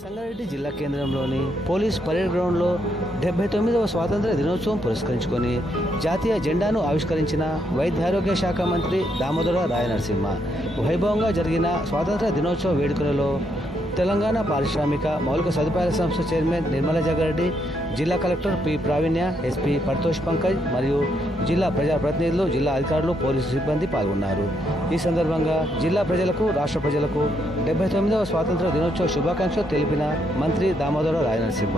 సంగారెడ్డి జిల్లా కేంద్రంలోని police parade గ్రౌండ్లో డెబ్బై తొమ్మిదవ స్వాతంత్ర దినోత్సవం పురస్కరించుకొని జాతీయ జెండాను ఆవిష్కరించిన వైద్యారోగ్య శాఖ మంత్రి దామోదర రాయనరసింహ. వైభవంగా జరిగిన స్వాతంత్ర దినోత్సవ వేడుకలలో తెలంగాణ పారిశ్రామిక మౌలిక సదుపాయాల సంస్థ చైర్మన్ నిర్మల జగారెడ్డి జిల్లా collector P Praveenya SP Paritosh Pankaj మరియు జిల్లా ప్రజాప్రతినిధులు జిల్లా అధికారులు పోలీసు సిబ్బంది పాల్గొన్నారు. ఈ సందర్భంగా జిల్లా ప్రజలకు రాష్ట్ర ప్రజలకు డెబ్బై తొమ్మిదవ స్వాతంత్ర దినోత్సవ శుభాకాంక్షలు తెలిపిన మంత్రి దామోదర రాయనరసింహ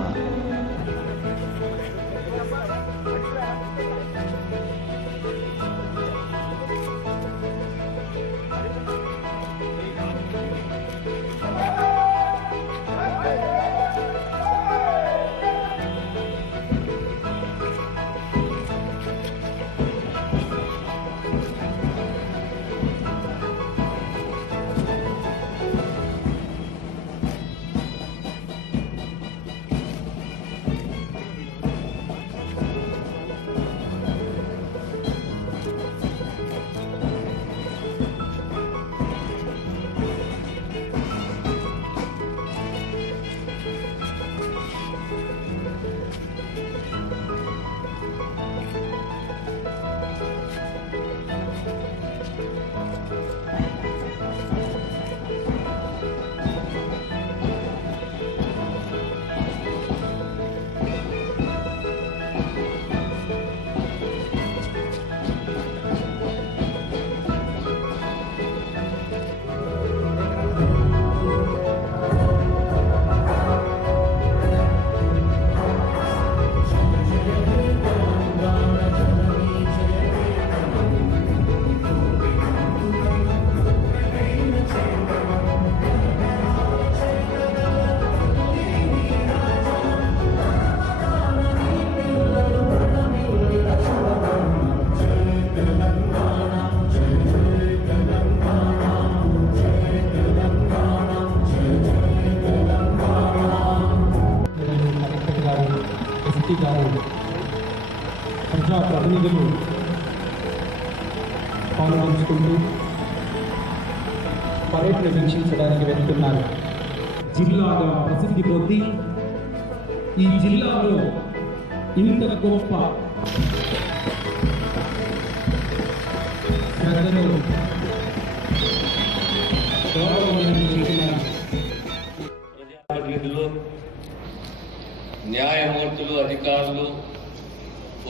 ఎస్పీ గారు ప్రజాప్రతినిధులు పాల్గొంచుకుంటూ పర్యటన వీక్షించడానికి వెళ్తున్నారు. జిల్లాగా ప్రసిద్ధి పొంది ఈ జిల్లాలో ఇంత గొప్ప శ్రద్ధను గౌరవాన్ని చూపిన ప్రజాప్రతినిధులు న్యాయమూర్తులు అధికారులు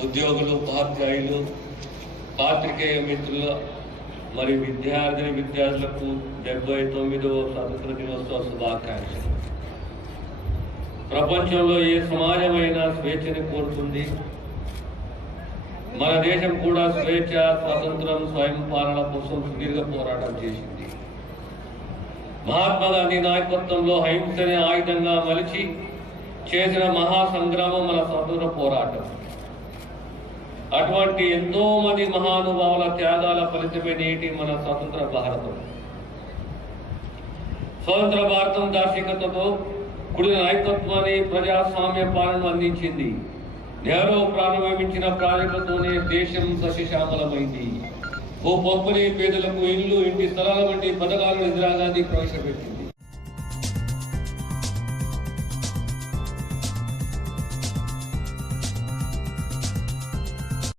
ఉద్యోగులు ఉపాధ్యాయులు పాత్రికేయ మిత్రులు మరి విద్యార్థిని విద్యార్థులకు డెబ్బై తొమ్మిదవ స్వతంత్ర దినోత్సవ శుభాకాంక్షలు. ప్రపంచంలో ఏ సమాజమైనా స్వేచ్ఛని కోరుతుంది. మన దేశం కూడా స్వేచ్ఛ స్వాతంత్రం స్వయం పాలన కోసం సుదీర్ఘ పోరాటం చేసింది. మహాత్మా గాంధీ నాయకత్వంలో అహింసని ఆయుధంగా మలిచి చేసిన మహా సంగ్రామం మన స్వతంత్ర పోరాటం. అటువంటి ఎంతో మంది మహానుభావుల త్యాగాల ఫలితమే నేటి మన స్వతంత్ర భారతం. స్వతంత్ర భారతం దార్శికతతో కుడి నాయకత్వాన్ని ప్రజాస్వామ్య పాలన అందించింది. నెహ్రూ ప్రారంభించిన ప్రాజెక్టులతోనే దేశం సశిశామలమైంది ఓ పొప్పని పేదలకు ఇల్లు ఇంటి స్థలాల వంటి పథకాలను ఇందిరాగాంధీ ప్రవేశపెట్టింది.